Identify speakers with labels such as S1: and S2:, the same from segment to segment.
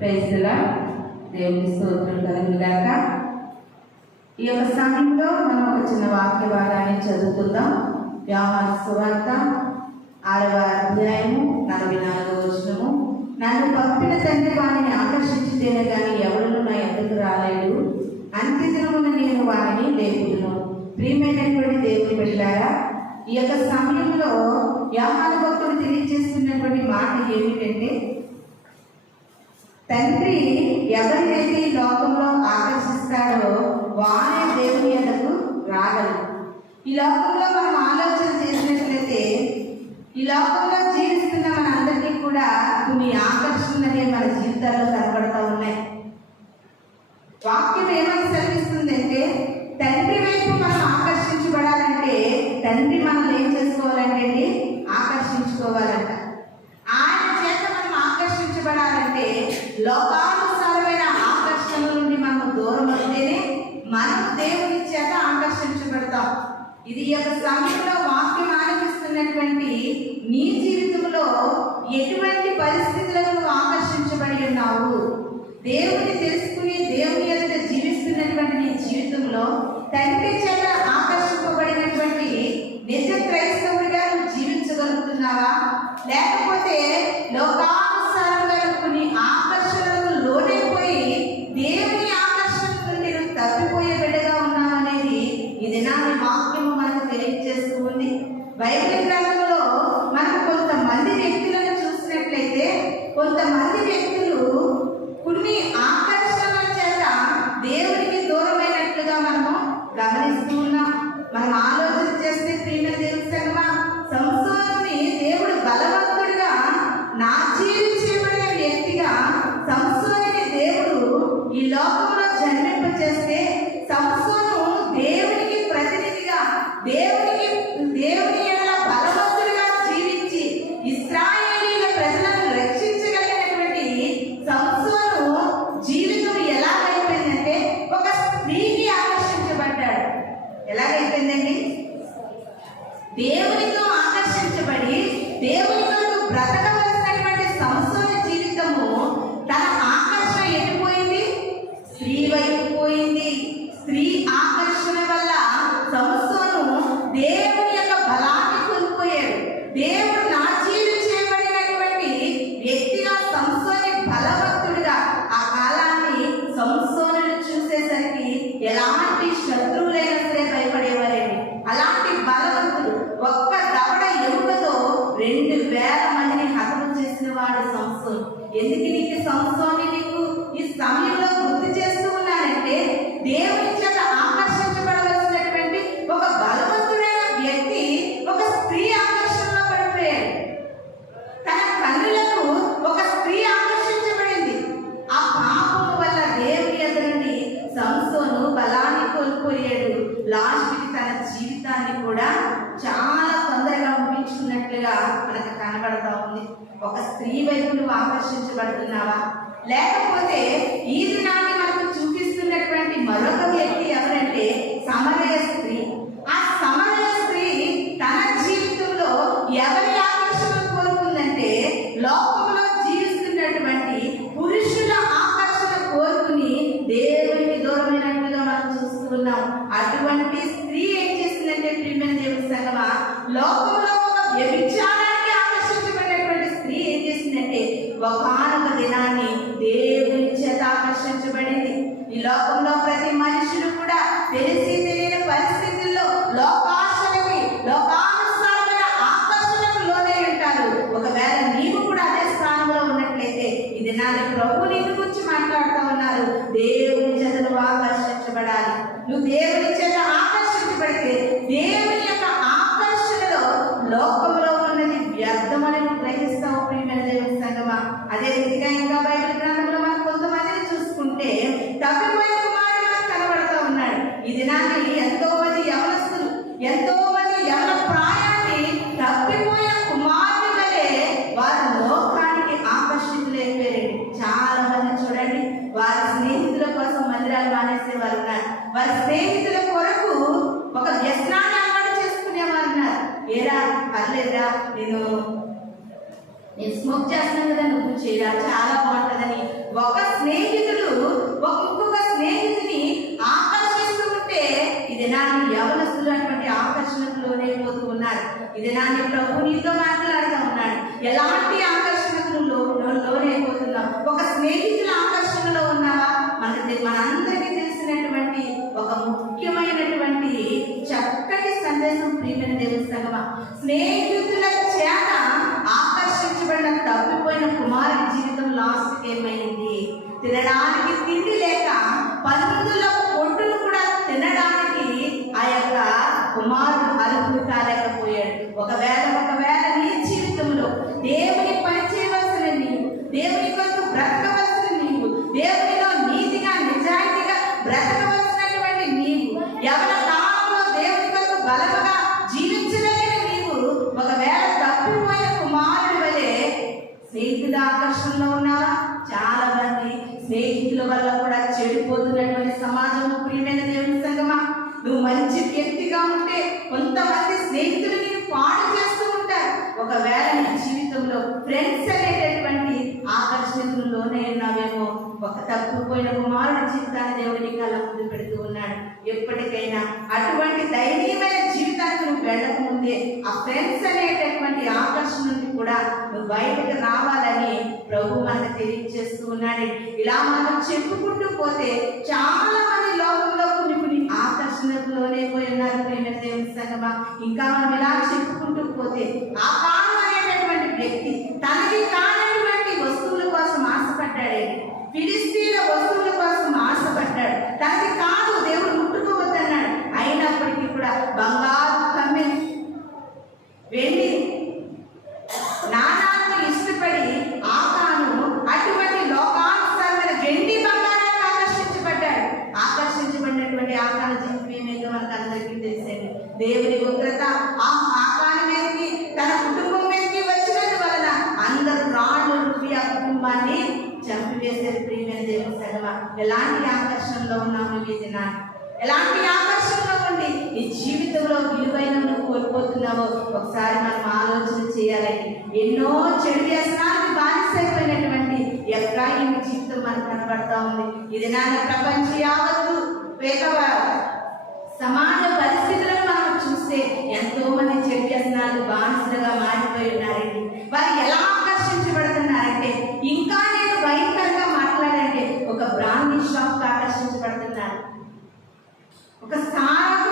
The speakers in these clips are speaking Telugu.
S1: ప్రైజ్లా దేవుని స్తోత్రం కలుగుగాక ఈ యొక్క సమయంలో మనం ఒక చిన్న వాక్య భాగాన్ని చదువుకుందాం. వ్యవహార సువార్త ఆరవ అధ్యాయము నలభై నాలుగవ వచనము. నన్ను పంపిన తండ్రి వారిని ఆకర్షించితేనే కానీ ఎవరు నా ఎందుకు రాలేడు అంత్యదినమున నేను వారిని లేపుదును. ప్రియమైనటువంటి దేవుని బిడ్డారా ఈ యొక్క సమయంలో వ్యాపార భక్తులు తెలియజేస్తున్నటువంటి మాట ఏమిటంటే తండ్రి ఎవరినైతే ఈ లోకంలో ఆకర్షిస్తాడో వారే దేవుని ఎద్దకు రాగలరు. ఈ లోకంలో మనం ఆలోచన చేసినట్లయితే ఈ లోకంలో జీవిస్తున్న మనందరికీ కూడా కొన్ని ఆకర్షణలే మన జీవితాల్లో కనపడతా ఉన్నాయి. వాక్యం ఏమని సెలవిస్తుందంటే తండ్రి వైపు మనం ఆకర్షించబడాలంటే తండ్రి మనం ఏం చేసుకోవాలంటే ఆకర్షించుకోవాలంట. లోకానుసారమైన ఆకర్షణల నుండి మనం దూరం అయితేనే మనం దేవుని చేత ఆకర్షించబడతాం. ఇది ఒక యొక్క సమయంలో వాక్యం ఆలపిస్తున్నటువంటి నీ జీవితంలో ఎటువంటి పరిస్థితులకు నువ్వు ఆకర్షించబడి ఉన్నావు? దేవుని తెలుసుకుని దేవుని ఎదుట జీవిస్తున్నటువంటి నీ జీవితంలో తండ్రి చేత ఆకర్షింపబడినటువంటి నిజ క్రైస్తవుడిగా నువ్వు జీవించగలుగుతున్నావా? లేకపోతే లోకా బ్రతకవలసినటువంటి సంసోన జీవితము తన ఆకర్షణ ఎటుపోయింది? స్త్రీ వైపు పోయింది స్త్రీ ఆకర్షణ వల్ల సంసోను దేవుని యొక్క బలాన్ని కోల్పోయాడు. దేవుడు నాచీలు చేయబడినటువంటి వ్యక్తిగా సంసోని బలవంతుడిగా ఆ కాలాన్ని సంసోనుని చూసేసరికి ఎలాంటి శత్రువులైనా సరే భయపడేవారండి అలాంటి బలవంతుడు ఒక్క దవడ ఎముకతో రెండు వేల ఎందుకు నీకు సంసోని మనకు కనబడతా ఉంది. ఒక స్త్రీ వైపు నువ్వు ఆకర్షించబడుతున్నావా? లేకపోతే ఈ దినాన్ని మనకు చూపిస్తున్నటువంటి మరొక వ్యక్తి ఎవరంటే సమరయ స్త్రీ. ఆ సమర స్త్రీ తన జీవితంలో ఎవరి ఆకర్షణ కోరుకుందంటే లోకంలో జీవిస్తున్నటువంటి పురుషుల ఆకర్షణ కోరుకుని దేవునికి దూరమైనట్లుగా మనం చూస్తున్నాం అటువంటి స్త్రీ ఏం చేసిందంటే ప్రియమైన దేవుని సంగమా లోకంలో ఒక వ్యభిచారానికి ఆకర్షించబడినటువంటి స్త్రీ ఏం చేసిందంటే ఒకనొక దినాన్ని దేవుని చేత ఆకర్షించబడింది. ఈ లోకంలో ప్రతి మనుషులు కూడా తెలిసి తెలియని పరిస్థితుల్లో లోకాశలకి లోకానుసారమైన ఆకర్షణకు లోనే ఉంటారు. ఒకవేళ నీవు కూడా అదే స్థానంలో ఉన్నట్లయితే ఇది దినాన్ని ప్రభు నిన్ను గురించి మాట్లాడుతూ ఉన్నారు. దేవుని చేత నువ్వు ఆకర్షించబడాలి. నువ్వు దేవుని చేత ఆకర్షించబడితే దేవుని యొక్క ఆకర్షణలో లోకంలో ఉన్నది వ్యర్థమని నువ్వు గ్రహిస్తావు ప్రియమైన దేవుని సంగమా అదే రీతిగా ఇంకా బైబిల్ గ్రంథంలో మనం కొంతమందిని చూసుకుంటే తప్పిపోయిన కుమారుడు మనకు కనబడుతూ ఉన్నాడు. ఈ దినాన్ని ఎంతో మంది యవనస్తులు ఎంతో మంది యవన ప్రాయాన్ని తప్పిపోయిన కుమారుని వలె వారు లోకానికి ఆకర్షితులైపోయారు చాలా మంది చూడండి వారి స్నేహితుల కోసం మందిరాలు మానేసే వారు ఉన్నారు. వారి స్నేహితుల కొరకు ఒక వ్యసనాన్ని అలవాటు చేసుకునే వారు ఉన్నారు. ఏరా పర్లేదా నేను నేను స్మోక్ చేస్తాను కదా నువ్వు చేయరా చాలా బాగుంటుందని. ఒక స్నేహితుడు ఒక ఇంకొక స్నేహితుని ఆకర్షిస్తూ ఉంటే ఇది నాన్ని యవనస్తులు అటువంటి ఆకర్షణకు లోనైపోతూ ఉన్నారు. ఇది నాన్ని ప్రభు నీతో మాట్లాడుతూ ఉన్నాడు. ఎలాంటి ఆకర్షణకు లో- లో- ఒక స్నేహితుల ఆకర్షణలో ఉన్నావా? మన మనందరికీ తెలిసినటువంటి ఒక ముఖ్యమైనటువంటి చక్కటి సందేశం ప్రియమైన దేవుడు సంగమా. స్నేహితుల లాస్ట్ ఏమైంది? తినడానికి తిండి లేక పందుల పొట్టును కూడా తినడానికి ఆ యొక్క కుమారుడు అరుపులు కాలేకపోయాడు ఒకవేళ ఒకవేళ నీ జీవితంలో దేవుని పని చేయవలసిన నీవు దేవుని కొరకు బ్రతకవలసిన నీవు దేవునిలో నీతిగా నిజాయితీగా బ్రతకవలసినటువంటి నీవు ఎవరి కాలంలో దేవుని కొరకు బలముగా జీవించగలిగిన నీవు ఒకవేళ తప్పిపోయిన కుమారుడి వలె స్నేహితుల ఆకర్షణలో ఉన్నావా చాలా మంది స్నేహితుల వల్ల కూడా చెడిపోతున్నటువంటి సమాజం ప్రియమైన దేవుని సంగమా నువ్వు మంచి వ్యక్తిగా ఉంటే కొంతమంది స్నేహితులు నేను పాడు చేస్తూ ఉంటారు ఒకవేళ నీ జీవితంలో ఫ్రెండ్స్ అనేటటువంటి ఆకర్షణకు లోనే ఉన్నావేమో ఒక పోయిన కుమారుడు జీవితాన్ని దేవుడిని కళ్ళ ముందు పెడుతూ ఉన్నాడు. ఎప్పటికైనా అటువంటి దైనీయమైన జీవితానికి నువ్వు వెళ్ళకముందే ఆ ఫ్రెండ్స్ అనేటటువంటి ఆకర్షణ నుండి కూడా నువ్వు బయటకు రావాలని ప్రభు మనకు తెలియజేస్తూ ఉన్నాడు. ఇలా మనం చెప్పుకుంటూ పోతే చాలా మంది లోకంలో కొన్ని కొన్ని ఆకర్షణలోనే పోయి ఉన్నారు ప్రేమ దేవుని సంగమా. ఇంకా మనం ఇలా చెప్పుకుంటూ పోతే ఆ కాలం అనేటటువంటి వ్యక్తి తనకి కానటువంటి వస్తువుల కోసం ఆశపడ్డాడే. ఆశపడ్డాడు తనకి కాదు దేవుడు ముట్టుకోవద్దన్నాడు అయినప్పటికీ కూడా బంగారు కమ్మెని వెండి నాణాలను ఇష్టపడి ఆకాను అటువంటి లోకానుసారమైన వెండి బంగారానికి ఆకర్షించబడ్డాడు ఆకర్షించబడినటువంటి ఆకాన జీవితం ఏమైందో మనకు అందరికీ తెలిసేది దేవుని ఉగ్రత ఆ ఆకాన మీదకి తన కుటుంబం మీదకి వచ్చినందు వలన అందరూ రాళ్ళు రుపి ఆ కుటుంబాన్ని చంపివేసేది ప్రియమైన దేవుని సగమ ఎలాంటి ఆకర్షణలో ఉన్నాము ఈ దినాన్ని ఎలాంటి ఆకర్షణలో ఉండి నీ జీవితంలో విలువైన నువ్వు ఒకసారి మనం ఆలోచన చేయాలని ఎన్నో చెడు వ్యసనాలకు బానిసైపోయినటువంటి ఎఫ్రాయిం జీవితం మనకు కనబడతా ఉంది. ఇది నా ప్రపంచ యావత్తు సమాజ పరిస్థితులను మనం చూస్తే ఎంతో మంది చెడు వ్యసనాలు బానిసలుగా మారిపోయి ఉన్నారండి. వారు ఎలా ఆకర్షించబడుతున్నారంటే ఇంకా నేను భయంకరంగా మాట్లాడంటే ఒక బ్రాహ్మీ షాప్ ఆకర్షించబడుతున్నారు. ఒక స్థానకుడికి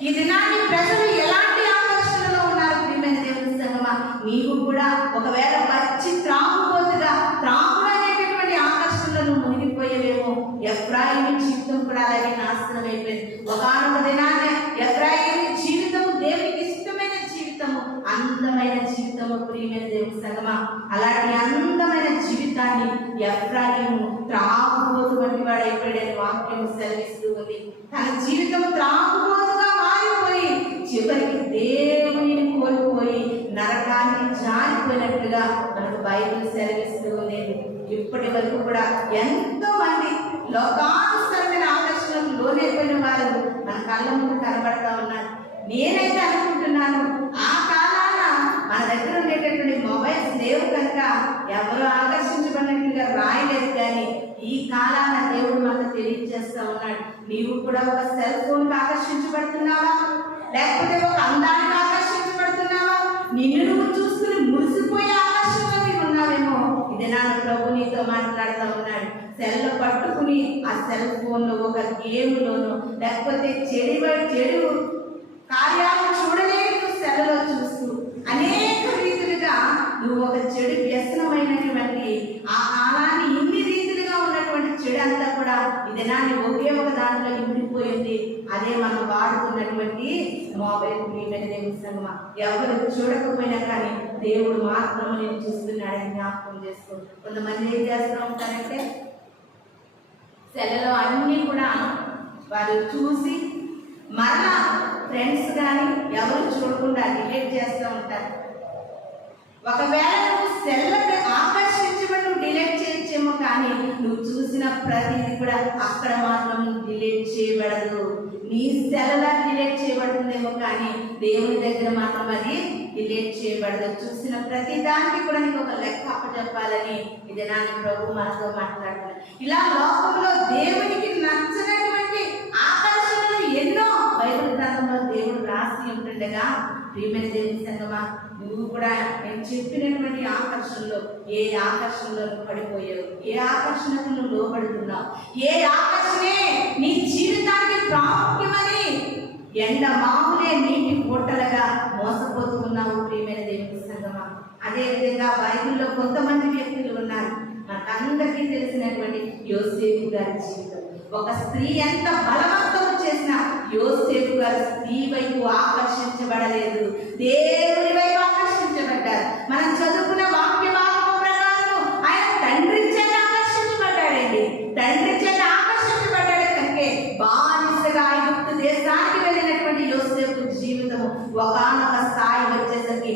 S1: ఈ దినాన్ని ప్రజలు ఎలాంటి ఆకర్షణలో ఉన్నారు ప్రియమైన దేవుని సంగమా నీవు కూడా ఒకవేళ వచ్చి త్రాగుబోతుగా త్రాగుడు అనేటటువంటి ఆకర్షణలను మునిగిపోయేవేమో ఎఫ్రాయిమి జీవితం కూడా అలాగే నాశనం అయిపోయింది ఒకనొక దినాన్ని ఎఫ్రాయిమి జీవితం దేవునికి ఇష్టమైన జీవితము అందమైన జీవితము ప్రియమైన దేవుని సంగమా అలాంటి అందమైన జీవితాన్ని ఎఫ్రాయిము త్రాగుబోతు వంటి వాడు అయిపోయాడని వాక్యం సెలవిస్తూ ఉంది తన జీవితం త్రాగుబోతుగా మారిపోయి చివరికి దేవుని కోల్పోయి నరకానికి జారిపోయినట్లుగా మనకు బైబిల్ సెలవిస్తూ ఉండేది ఇప్పటి వరకు కూడా ఎంతో మంది లోకానుసరమైన ఆకర్షణకు లోనైపోయిన వారు మన కళ్ళ ముందు కనబడతా ఉన్నారు. నేనైతే అనుకుంటున్నాను ఆ కాలాన మన దగ్గర ఉండేటటువంటి మొబైల్స్ లేవు కనుక ఎవరు ఆకర్షించబడినట్లుగా రాయలేదు కానీ ఈ కాలాన దేవుడు మనకు తెలియజేస్తా ఉన్నాడు. నీవు కూడా ఒక సెల్ ఫోన్ ఆకర్షించబడుతున్నావా? లేకపోతే ఒక అందానికి ఆకర్షించబడుతున్నావా నిన్ను నువ్వు చూసుకుని మురిసిపోయే ఆకర్షణలో నీవు ఉన్నావేమో ఇది నా ప్రభు నీతో మాట్లాడుతూ ఉన్నాడు సెల్ పట్టుకుని ఆ సెల్ ఫోన్లో ఒక గేమ్లోనో లేకపోతే చెడు చెడు కార్యాలను చూడలేదు నువ్వు సెలలో చూస్తూ అనేక రీతులుగా నువ్వు ఒక చెడు వ్యసనమైనటువంటి ఆ కాలాన్ని ఇన్ని రీతులుగా ఉన్నటువంటి చెడు అంతా కూడా ఈ దినాన్ని ఒకే ఒక దాంట్లో ఇమిడిపోయింది అదే మనం వాడుకున్నటువంటి మొబైల్ మీద దేవుని ఎవరు చూడకపోయినా కానీ దేవుడు మాత్రం నేను చూస్తున్నాడని జ్ఞాపకం చేసుకో. కొంతమంది ఏం చేస్తూ ఉంటారంటే సెలలో అన్నీ కూడా వారు చూసి మరలా ఫ్రెండ్స్ కానీ ఎవరు చూడకుండా డిలీట్ చేస్తూ ఉంటారు. ఒకవేళ నువ్వు సెల్లకు ఆకర్షించబడి నువ్వు డిలీట్ చేయొచ్చేమో కానీ నువ్వు చూసిన ప్రతిదీ కూడా అక్కడ మాత్రం డిలీట్ చేయబడదు. నీ సెల్లా డిలేట్ చేయబడుతుందేమో కానీ దేవుని దగ్గర మాత్రం అది డిలేట్ చేయబడదు. చూసిన ప్రతి దానికి కూడా నీకు ఒక లెక్క అప్పచెప్పాలని చెప్పాలని ఇది నాన్న ప్రభు మనతో మాట్లాడుతున్నాను ఇలా లోకంలో దేవునికి నచ్చనటువంటి ఆకర్షణలు ఎన్నో బైబిల్ గ్రంథంలో దేవుడు రాసి ఉంటుండగా ప్రియమైన దేవుని సంగమా నువ్వు కూడా నేను చెప్పినటువంటి ఆకర్షణలో ఏ ఆకర్షణలో పడిపోయావు? ఏ ఆకర్షణకు నువ్వు లోబడుతున్నావు? ఏ ఆకర్షణే నీ జీవితానికి ప్రాముఖ్యమని ఎండ మామూలే నీటి పూటలుగా మోసపోతూ ఉన్నావు ప్రియమైన దేవుని సంగమా. అదే విధంగా బైబిల్లో కొంతమంది వ్యక్తులు ఉన్నారు. మనకందరికీ తెలిసినటువంటి యోసేపు గారి జీవితం. ఒక స్త్రీ ఎంత బలవంతం చేసినా యోసేపు గారు స్త్రీ వైపు ఆకర్షించబడలేదు. దేవుని వైపు ఆకర్షించబడ్డారు. మనం చదువు వాక్య భాగం ప్రకారం ఆయన తండ్రి చేత ఆకర్షించబడ్డాడండి తండ్రి చేత ఆకర్షించబడ్డాడు కనుకే బానిసగా ఐగుప్తు దేశానికి వెళ్ళినటువంటి యోసేపు జీవితము ఒకనొక స్థాయి వచ్చేసరికి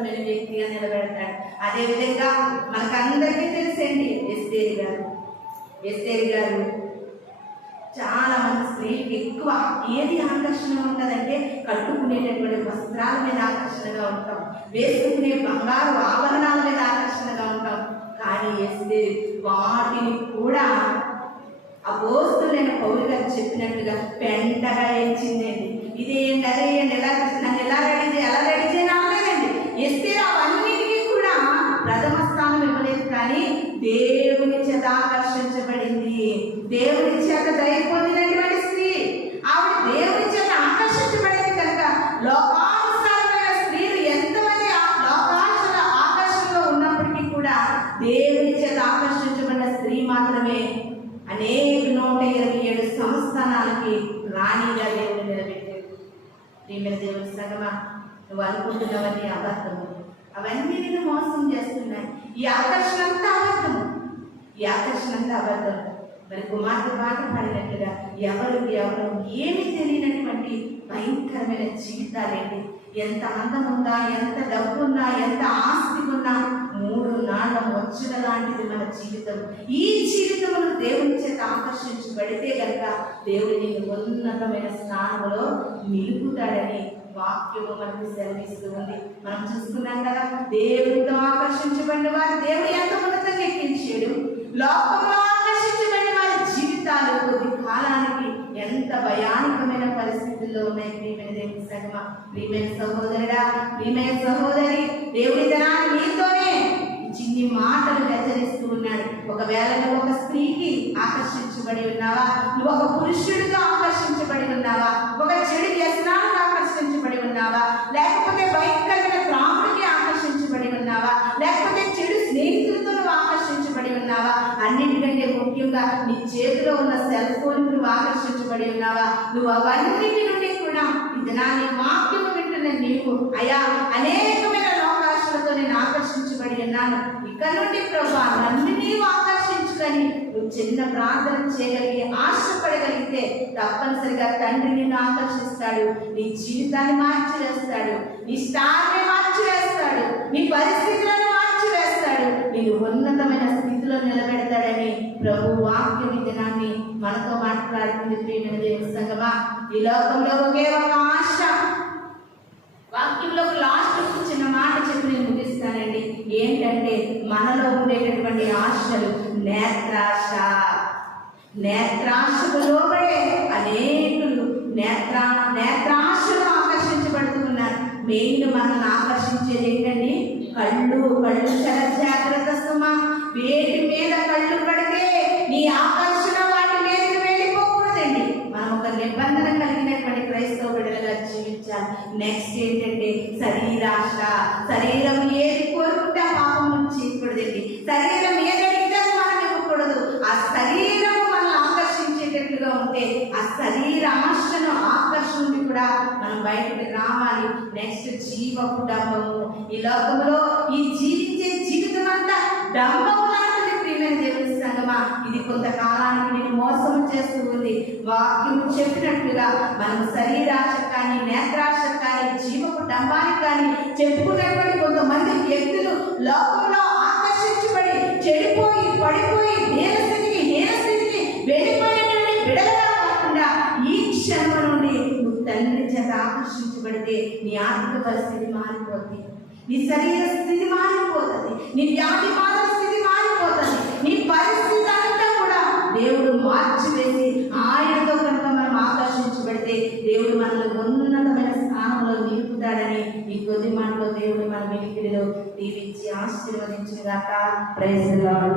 S1: నేను వ్యక్తిగా నిలబెడతాడు అదేవిధంగా మనకందరికీ తెలుసండి ఎస్టేరి గారు. ఎస్టేరి గారు చాలా మంది స్త్రీలకు ఎక్కువ ఏది ఆకర్షణ ఉంటుందంటే కట్టుకునేటటువంటి వస్త్రాల మీద ఆకర్షణగా ఉంటాం. వేసుకునే బంగారు ఆభరణాల మీద ఆకర్షణగా ఉంటాం. కానీ వేస్తే వాటిని కూడా అపోస్తులైన పౌరు గారు చెప్పినట్టుగా పెంటగా ఎంచిందండి. ఇదేంటి అదే ఎలా నన్ను ఎలా రెడీ ఎలా రెడీ ఎస్తే అవన్నిటికీ కూడా ప్రథమ స్థానం ఇవ్వలేదు కానీ దేవుని చేత ఆకర్షించబడింది. దేవుని చేత దయ పొందినటువంటి స్త్రీ. ఆవిడ దేవుని చేత ఆకర్షించబడింది కనుక లోకానుసారమైన స్త్రీలు ఎంతమంది ఆ ఆకర్షణలో ఉన్నప్పటికీ కూడా దేవుని చేత ఆకర్షించబడిన స్త్రీ మాత్రమే అనేక నూట ఇరవై ఏడు సంస్థానాలకి రాణిగా దేవుని నిలబెట్టాడు దేవుని సగమా నువ్వు అనుకుంటున్నవన్నీ అబద్ధము అవన్నీ నేను మోసం చేస్తున్నాయి ఈ ఆకర్షణ అంతా అబద్ధము ఈ ఆకర్షణ అంతా అబద్ధం. మరి కుమార్తె పాట పాడినట్లుగా ఎవరు ఎవరు ఏమి తెలియనటువంటి భయంకరమైన జీవితాలేంటి? ఎంత అందం ఉందా ఎంత డబ్బు ఉందా ఎంత ఆస్తి ఉన్నా మూడు నాళ్ళ వచ్చిన లాంటిది మన జీవితం. ఈ జీవితంలో దేవుని చేత ఆకర్షించబడితే కనుక దేవుడు ఉన్నతమైన స్థానంలో నిలుపుతాడని వాక్యము మనకు సెలవిస్తూ ఉంది. మనం చూసుకున్నాం కదా దేవుడితో ఆకర్షించబడిన వారు దేవుడు ఎంత ఉన్నతంగా ఎక్కించాడు. లోకంలో ఆకర్షించబడిన వారి జీవితాలు కొద్ది కాలానికి ఎంత భయానకమైన పరిస్థితుల్లో ఉన్నాయి ప్రియమైన దేవుని సగమ ప్రియమైన సహోదరుడా ప్రియమైన సహోదరి దేవుడి ధనాన్ని నీతోనే చిన్ని మాటలు హెచ్చరిస్తూ ఉన్నాడు. ఒకవేళ నువ్వు ఒక స్త్రీకి ఆకర్షించబడి ఉన్నావా? నువ్వు ఒక పురుషుడితో ఆకర్షించబడి ఉన్నావా? ఒక చెడు వ్యసనానికి ఆకర్షించ ఉన్నావా? లేకపోతే భయంకరమైన త్రాముడికి ఆకర్షించబడి ఉన్నావా? లేకపోతే చెడు స్నేహితులతో నువ్వు ఆకర్షించబడి ఉన్నావా? అన్నిటికంటే ముఖ్యంగా నీ చేతిలో ఉన్న సెల్ ఫోన్ నువ్వు ఆకర్షించబడి ఉన్నావా? నువ్వు అవన్నిటి నుండి కూడా ఇది నా నీ వాక్యము వింటున్న నీవు. అయా అనేకమైన అవకాశాలతో నేను ఆకర్షించబడి ఉన్నాను. ఇక నుండి ప్రభా నన్ను నీవు ఆలోచించుకొని నువ్వు చిన్న ప్రార్థన చేయగలిగి ఆశపడగలిగితే తప్పనిసరిగా తండ్రి నిన్ను ఆకర్షిస్తాడు. నీ జీవితాన్ని మార్చివేస్తాడు. నీ స్థానాన్ని మార్చివేస్తాడు. నీ పరిస్థితులను మార్చివేస్తాడు. నేను ఉన్నతమైన స్థితిలో నిలబెడతాడని ప్రభు వాక్య విధానాన్ని మనతో మాట్లాడుతుంది ప్రియమైన దేవుని సంగమా ఈ లోకంలో ఒకే ఒక ఆశ. వాక్యంలో లాస్ట్ చిన్న మాట చెప్పి నేను ముగిస్తానండి. ఏంటంటే మనలో ఉండేటటువంటి ఆశలు నేత్రాశ. నేత్రాశకు లోబడే అనేకులు నేత్ర నేత్రాశలు ఆకర్షించబడుతున్నారు. మెయిన్ మనల్ని ఆకర్షించేది ఏంటండి? కళ్ళు కళ్ళు చాలా జాగ్రత్త సుమా. వేటి మీద కళ్ళు పడితే నీ ఆకర్షణ వాటి మీదకి వెళ్ళిపోకూడదండి. మనం ఒక నిబంధన కలిగినటువంటి క్రైస్తవ బిడ్డలుగా జీవించాలి. నెక్స్ట్ ఏంటంటే శరీరాశ. శరీరం ఏ కోరుకుంటే ఆ పాపం నుంచి చేయకూడదండి శరీరం ఏది అడిగితే అది మనం ఇవ్వకూడదు ఆ శరీరం మనల్ని ఆకర్షించేటట్లుగా ఆ శరీర ఆశను ఆకర్షణ నుండి కూడా మనం బయటకు రావాలి. నెక్స్ట్ జీవ కుటుంబము. ఈ లోకంలో ఈ జీవించే డంబము లాంటిది ప్రియమైన దేవుని సంగమా. ఇది కొంతకాలానికి నేను మోసం చేస్తూ ఉంది. వాక్యం చెప్పినట్లుగా మనం శరీరాశ కానీ నేత్రాశ కానీ జీవపు డంబానికి కానీ చెప్పుకున్నటువంటి కొంతమంది వ్యక్తులు లోకంలో ఆకర్షించబడి చెడిపోయి పడిపోయి పడితే నీ ఆర్థిక పరిస్థితి మారిపోతుంది నీ శరీర స్థితి మారిపోతుంది. నీ వ్యాధి బాధల స్థితి మారిపోతుంది. నీ పరిస్థితి అంతా కూడా దేవుడు మార్చివేసి ఆయనతో కనుక మనం ఆకర్షించబడితే దేవుడు మనల్ని ఉన్నతమైన స్థానంలో నిలుపుతాడని ఈ కొద్ది మాటలో దేవుడు మన మిలిపిడిలో దీవించి ఆశీర్వదించిన దాకా ప్రయత్నం